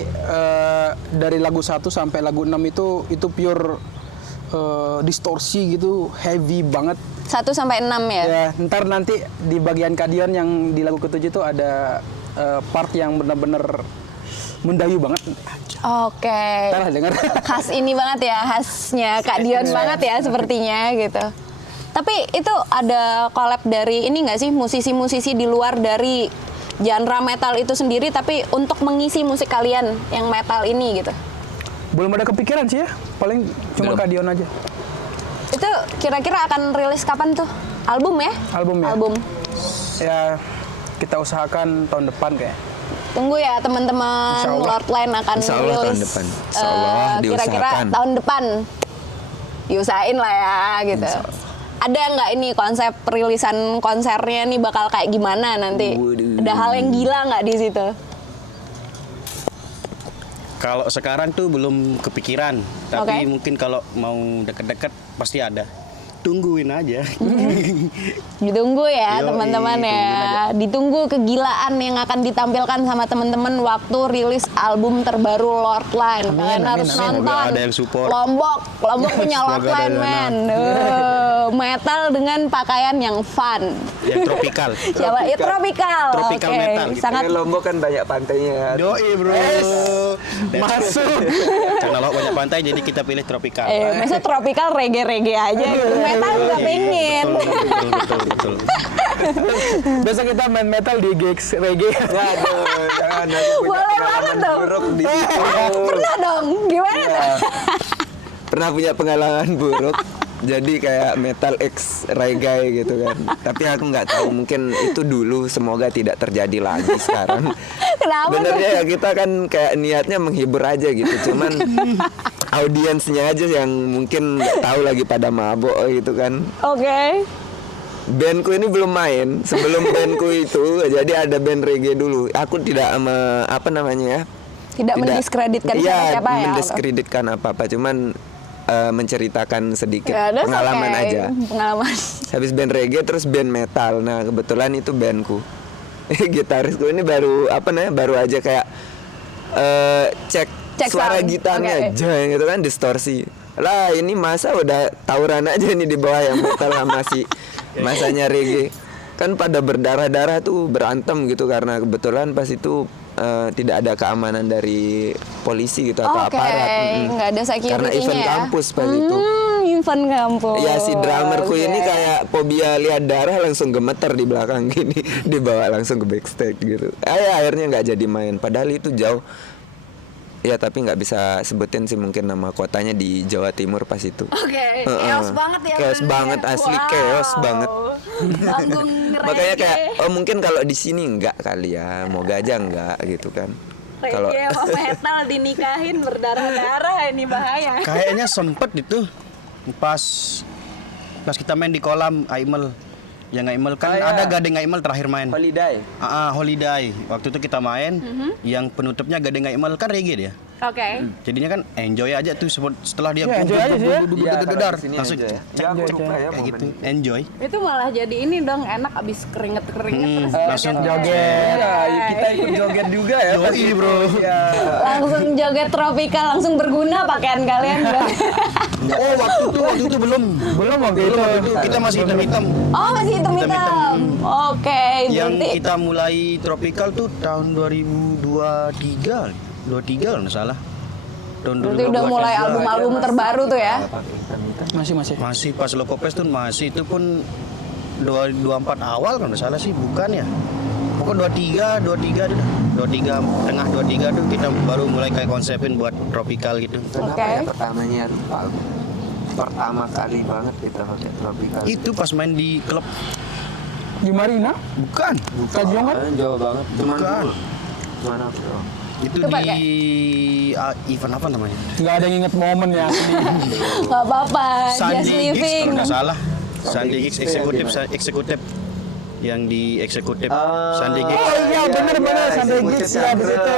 dari lagu 1 sampai lagu 6 itu pure distorsi gitu, heavy banget. 1 sampai 6 ya? Ya, ntar nanti di bagian Kak Dion yang di lagu ke-7 itu ada part yang benar-benar mendayu banget. Oke. Ntar lah denger. Khas ini banget ya, khasnya Kak Dion banget ya sepertinya gitu. Tapi itu ada collab dari ini nggak sih, musisi-musisi di luar dari genre metal itu sendiri tapi untuk mengisi musik kalian yang metal ini gitu? Belum ada kepikiran sih ya, paling cuma Belum. Kak Dion aja. Itu kira-kira akan rilis kapan tuh? Album ya? Album ya? Album. Ya kita usahakan tahun depan kayak. Tunggu ya teman-teman, Insya Allah. Lord Line akan Insya Allah rilis tahun depan. Insya Allah kira-kira diusahakan. tahun depan. Diusahain lah ya gitu. Ada nggak ini konsep perilisan konsernya nih bakal kayak gimana nanti? Waduh. Ada hal yang gila nggak di situ? Kalau sekarang tuh belum kepikiran, tapi Oke. mungkin kalau mau deket-deket pasti ada. Tungguin aja. Ditunggu ya Yoi, teman-teman ya. tungguin Ditunggu kegilaan yang akan ditampilkan sama teman-teman waktu rilis album terbaru Lord Line. Kalian harus amin. nonton. Semoga ada yang support. Lombok punya Lord Semoga ada Line yang man. Metal dengan pakaian yang fun. Yang tropikal. Siapa? Tropical. Tropical Oke. metal gitu. Sangat Kan Lombok kan banyak pantainya. Doi bro. Masuk. Karena lo banyak pantai jadi kita pilih tropikal. masa tropical reggae-reggae aja gitu. Metal juga pengen. Betul. Besok kita main metal di gigs reggae. Aduh, jangan aku punya Boleh banget pengalaman dong. buruk di situ. Pernah dong. Gimana tuh? pernah punya pengalaman buruk. Jadi kayak metal X reggae gitu kan. Tapi aku nggak tahu, mungkin itu dulu, semoga tidak terjadi lagi sekarang. Kenapa tuh? Benernya ya kita kan kayak niatnya menghibur aja gitu. Cuman audiensnya aja yang mungkin nggak tahu lagi pada mabok gitu kan. Oke. Bandku ini belum main. Sebelum bandku itu jadi ada band reggae dulu. Aku tidak apa namanya ya? Tidak mendiskreditkan Iya, siapa-siapa ya. mendiskreditkan apa-apa. Cuman menceritakan sedikit Ya, that's pengalaman okay. aja. Pengalaman. Habis band reggae terus band metal. Nah kebetulan itu bandku. Gitarisku ini baru baru aja kayak cek suara sound. gitarnya, Oke. jeng gitu kan, distorsi. Lah ini masa udah tawuran aja nih di bawah yang metal sama si masanya reggae. Kan pada berdarah-darah tuh berantem gitu karena kebetulan pas itu tidak ada keamanan dari polisi gitu atau Oke, aparat. nggak ada security-nya Karena event ya? kampus pas itu. Event kampus. Ya si drummerku ini Oke. kayak fobia lihat darah langsung gemeter di belakang gini, dibawa langsung ke backstage gitu. Akhirnya nggak jadi main. Padahal itu jauh. Ya tapi nggak bisa sebutin sih mungkin nama kotanya di Jawa Timur pas itu. Oke, chaos banget ya. Chaos Bang. banget, asli Wow. chaos banget. Panggung Makanya kayak reggae. mungkin kalau di sini enggak kali ya, moga aja enggak gitu kan. Kalau Reggae sama metal dinikahin berdarah-darah, ini bahaya. Kayaknya sempet itu pas kita main di kolam Aimel. Yang Aimel kan Ah, ya. ada Gading Aimel terakhir main. holiday. Holiday. Waktu itu kita main, yang penutupnya Gading Aimel kan reggae dia. Oke. Jadinya kan enjoy aja tuh setelah dia Ya, enjoy aja sih ya. Iya, langsung kayak gitu. Enjoy. Itu malah jadi ini dong, enak abis keringet-keringet terus Langsung Joget. Kita ikut joget juga ya. Yoi, bro. langsung joget tropikal, langsung berguna pakaian kalian. Oh, waktu itu belum. Belum waktu itu. Kita masih hitam-hitam. Oh, masih hitam-hitam. Hitam-hitam. Oke, Yang berarti kita mulai tropical tuh tahun 2023. 23 kalau nggak salah. Tahun berarti udah mulai album-album terbaru tuh ya. Masih. Masih pas Lokopes tuh masih itu pun 24 awal kalau nggak salah sih, bukan ya? Pokoknya 23 tuh dah. 23 tengah 23 tuh kita baru mulai kayak konsepin buat tropical gitu. Oke. Pertamanya lupa aku. Pertama kali banget kita pakai tropical. Itu pas main di klub. Di Marina? Bukan. Tanjung kan? Jauh banget. Bukan. Mana bro? Itu Itu di pakai- event apa namanya? Nggak ada yang inget momen ya. Gak apa-apa, just Sandy Gigs living. kalau nggak salah. Sandy Gigs eksekutif yang di eksekutif Sandy Gigs. Oh iya bener-bener sampai gigs ya di situ.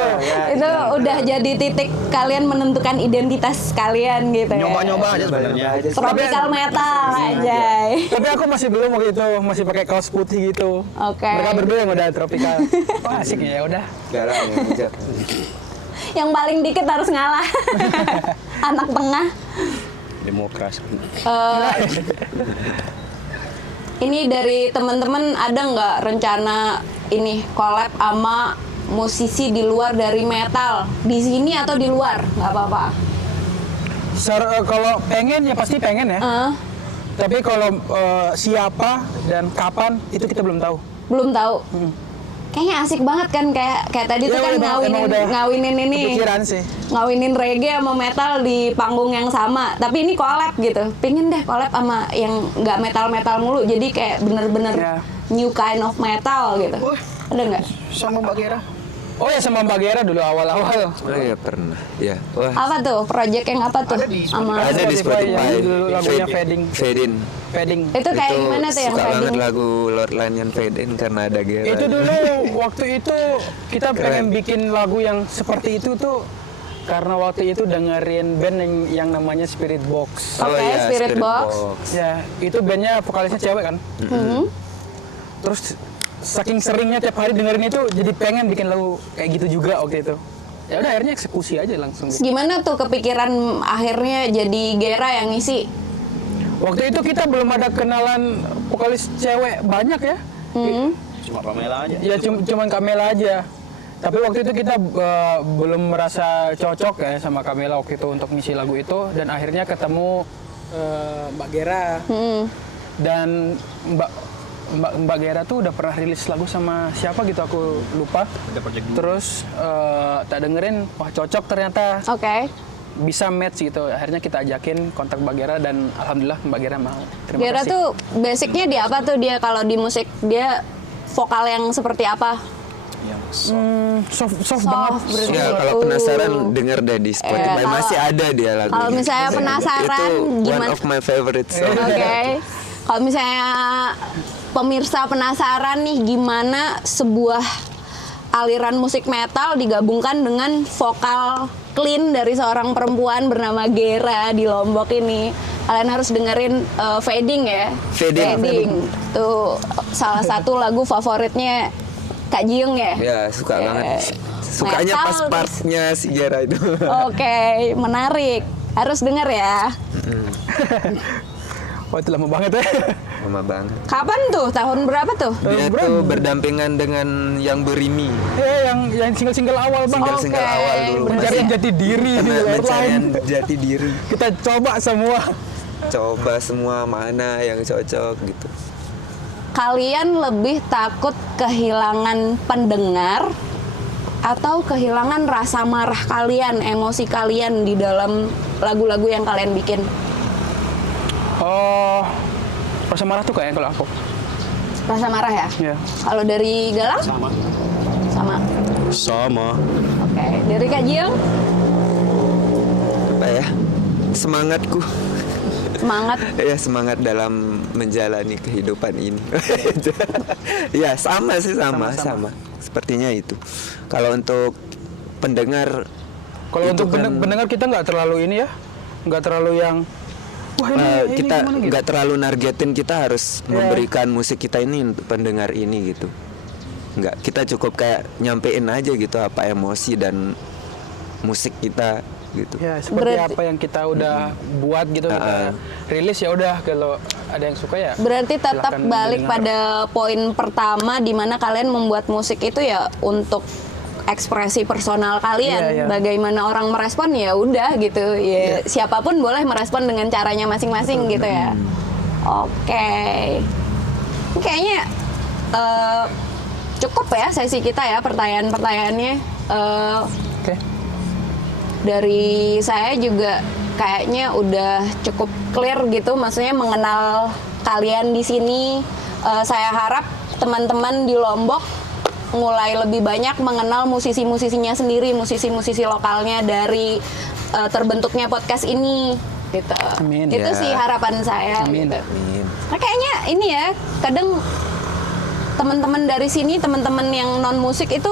Itu udah jadi titik kalian menentukan identitas kalian gitu ya. Nyoba-nyoba aja sebenarnya. Tropical metal aja. Tapi aku masih belum waktu itu, masih pakai kaos putih gitu. Oke. Mereka berdua yang udah tropical. Wah asik ya udah. Sekarang ya, Jack. Yang paling dikit harus ngalah. Anak tengah. Demokrasi. Ini dari teman-teman ada nggak rencana ini collab sama musisi di luar dari metal, di sini atau di luar? Nggak apa-apa. Kalau pengen ya pasti pengen ya. Tapi kalau siapa dan kapan itu kita belum tahu. Belum tahu. Kayaknya asik banget kan, kayak tadi tuh Ya, kan ngawinin ini. Kepikiran sih. Ngawinin reggae sama metal di panggung yang sama, tapi ini collab gitu. Pengen deh collab sama yang nggak metal mulu, jadi kayak bener-bener Ya. new kind of metal gitu. Wah. Ada nggak? Sama Mbak Gera. Oh ya sama Mbak Gera dulu awal-awal. Oh iya pernah. Ya. Wah. Apa tuh? Project yang apa tuh? Ada di Sama Ada di Spotify, Spotify. yang dulu lagunya Fading. Fading. Fading. itu kayak gimana tuh yang suka banget fading? lagu Lord Lanyan Fading karena ada Gera. Itu dulu waktu itu kita pengen bikin lagu yang seperti itu tuh karena waktu itu dengerin band yang namanya Spirit Box. Oke, iya, Spirit Box. Ya, itu bandnya vokalisnya cewek kan. Terus saking seringnya tiap hari dengerin itu jadi pengen bikin lagu kayak gitu juga waktu itu. Ya udah akhirnya eksekusi aja langsung. Terus gimana tuh kepikiran akhirnya jadi Gera yang ngisi? Waktu itu kita belum ada kenalan vokalis cewek banyak ya. Cuma Pamela aja. Ya cuman Kamela aja. Tapi waktu itu kita belum merasa cocok ya sama Kamela waktu itu untuk ngisi lagu itu dan akhirnya ketemu Mbak Gera. Dan Mbak Gera tuh udah pernah rilis lagu sama siapa gitu aku lupa. Ada project dulu. Terus tak dengerin, wah cocok ternyata. Oke. bisa match gitu. Akhirnya kita ajakin kontak Mbak Gera dan alhamdulillah Mbak Gera mau. Terima Gera kasih. tuh basicnya di apa tuh dia kalau di musik, dia vokal yang seperti apa? Soft banget. berarti. Ya kalau penasaran denger deh di Spotify, kalau- masih ada dia lagunya. kalau misalnya penasaran itu gimana? one of my favorite song. Oke. Kalau misalnya pemirsa penasaran nih gimana sebuah aliran musik metal digabungkan dengan vokal clean dari seorang perempuan bernama Gera di Lombok ini, kalian harus dengerin Fading ya. Fading. Tuh salah satu lagu favoritnya Kak Jiung ya. Ya suka banget. Sukanya Metal, pas partnya si Gera itu. Oke, menarik. Harus denger ya. Wah itu lama banget ya. Lama banget. Kapan tuh? Tahun berapa tuh? Dia tuh berdampingan dengan yang berimi. yang single-single awal bang. Single-single Oke. awal dulu. Pencarian jati diri di luar Pencarian lain. jati diri. Kita coba semua. Coba semua mana yang cocok gitu. Kalian lebih takut kehilangan pendengar atau kehilangan rasa marah kalian, emosi kalian di dalam lagu-lagu yang kalian bikin? Oh, rasa marah tuh kayaknya kalau aku. Rasa marah ya? Ya. Kalau dari Galang? Sama. Sama. Sama. Oke. Dari Kak Jiung? Apa ya? Semangatku. Semangat. Ya semangat dalam menjalani kehidupan ini. Ya sama sih sama. Sepertinya itu. Kalau untuk pendengar, Kalau itu untuk kan, pendengar kita nggak terlalu ini ya, nggak terlalu yang wah ini kita gimana gitu. nggak terlalu nargetin, kita harus memberikan musik kita ini untuk pendengar ini gitu. Nggak, kita cukup kayak nyampein aja gitu apa emosi dan musik kita gitu. Ya seperti Berarti- apa yang kita udah buat gitu kita rilis ya udah, kalau ada yang suka ya. Berarti tetap silakan balik didengar. pada poin pertama di mana kalian membuat musik itu ya untuk ekspresi personal kalian. Iya, iya. Bagaimana orang merespon ya udah gitu. Ya siapapun boleh merespon dengan caranya masing-masing gitu ya. Oke. Kayaknya cukup ya sesi kita ya pertanyaan-pertanyaannya. Oke. Dari saya juga kayaknya udah cukup clear gitu, maksudnya mengenal kalian di sini. Saya harap teman-teman di Lombok mulai lebih banyak mengenal musisi-musisinya sendiri, musisi-musisi lokalnya dari terbentuknya podcast ini gitu. Amin. Itu Ya. sih harapan saya. Amin. Gitu. Amin. Nah, kayaknya ini ya, kadang teman-teman dari sini, teman-teman yang non musik itu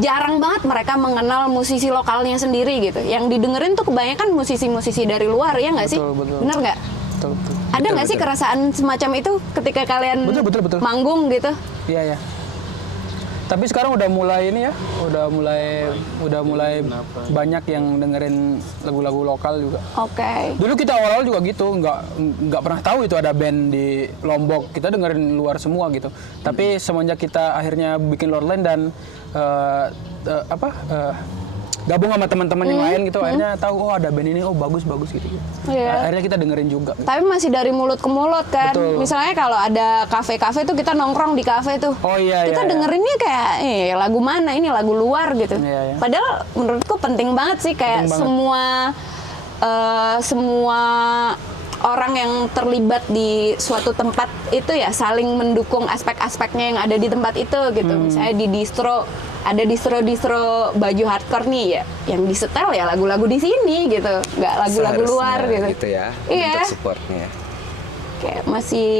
jarang banget mereka mengenal musisi lokalnya sendiri gitu. Yang didengerin tuh kebanyakan musisi-musisi dari luar, ya nggak sih? Betul. Bener nggak? Betul. Ada nggak sih kerasaan semacam itu ketika kalian Betul. manggung gitu? Iya ya. Tapi sekarang udah mulai ini ya, udah mulai banyak yang dengerin lagu-lagu lokal juga. Oke. Dulu kita awal-awal juga gitu, nggak pernah tahu itu ada band di Lombok. Kita dengerin luar semua gitu. Tapi semenjak kita akhirnya bikin Lordline dan gabung sama teman-teman yang lain gitu, akhirnya tahu oh ada band ini, oh bagus gitu. Iya. Akhirnya kita dengerin juga. Tapi masih dari mulut ke mulut kan. Betul. Misalnya kalau ada kafe-kafe tuh kita nongkrong di kafe tuh. Oh iya. Kita iya. dengerinnya kayak lagu mana, ini lagu luar gitu. Iya. Padahal menurutku penting banget sih kayak Penting banget. semua orang yang terlibat di suatu tempat itu ya saling mendukung aspek-aspeknya yang ada di tempat itu gitu. Misalnya di distro ada distro baju hardcore nih ya, yang disetel ya lagu-lagu di sini gitu, nggak lagu-lagu luar Seharusnya gitu. ya. Iya. Untuk supportnya. Kayak masih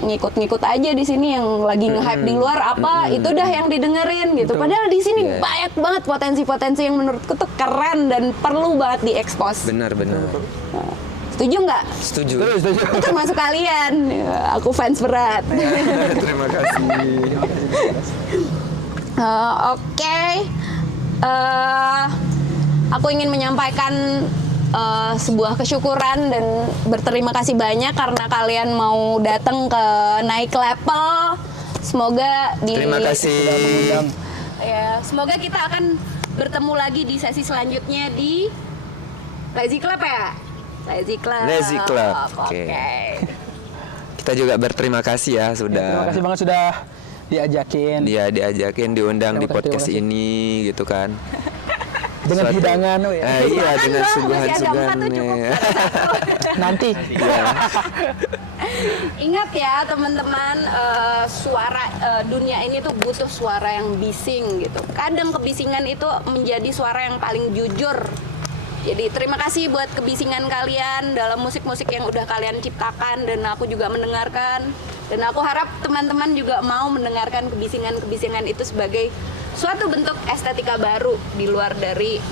ngikut-ngikut aja di sini yang lagi nge-hype di luar apa itu dah yang didengerin gitu. Padahal di sini Iya. banyak banget potensi-potensi yang menurutku tuh keren dan perlu banget diekspos. Benar. Setuju nggak? Setuju. Setuju. Itu termasuk kalian. Ya, aku fans berat. Terima kasih. Oke. Aku ingin menyampaikan sebuah kesyukuran dan berterima kasih banyak karena kalian mau datang ke Naik Level. Semoga di Terima kasih. Ya, semoga kita akan bertemu lagi di sesi selanjutnya di Lazy Club ya. Lazy Club. Lazy Club, Oke. oke. Kita juga berterima kasih ya Terima sudah kasih banget sudah diajakin. dia diajakin diundang di Terima kasih, podcast terima kasih. ini gitu kan. Dengan suatu- hidangan, oh ya. iya, Makan dengan dong, suguhan-suguhan. masih ada 4 tuh, cukup ya. satu. Nanti. Iya. Ingat ya teman-teman, suara dunia ini tuh butuh suara yang bising gitu. Kadang kebisingan itu menjadi suara yang paling jujur. Jadi terima kasih buat kebisingan kalian dalam musik-musik yang udah kalian ciptakan dan aku juga mendengarkan. Dan aku harap teman-teman juga mau mendengarkan kebisingan-kebisingan itu sebagai suatu bentuk estetika baru di luar dari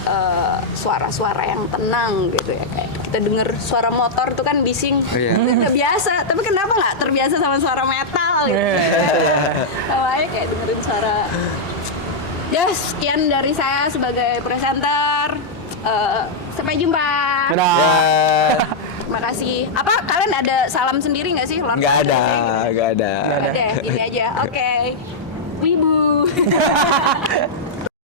suara-suara yang tenang gitu ya. Kayak kita denger suara motor tuh kan bising, Iya. itu udah biasa. Tapi kenapa nggak terbiasa sama suara metal gitu? Makanya kayak dengerin suara. Ya, sekian dari saya sebagai presenter. Sampai jumpa. Dadah. Ya, Terima kasih. Apa kalian ada salam sendiri nggak sih? Lord? nggak ada. Ada, gini aja. Oke. Wibu.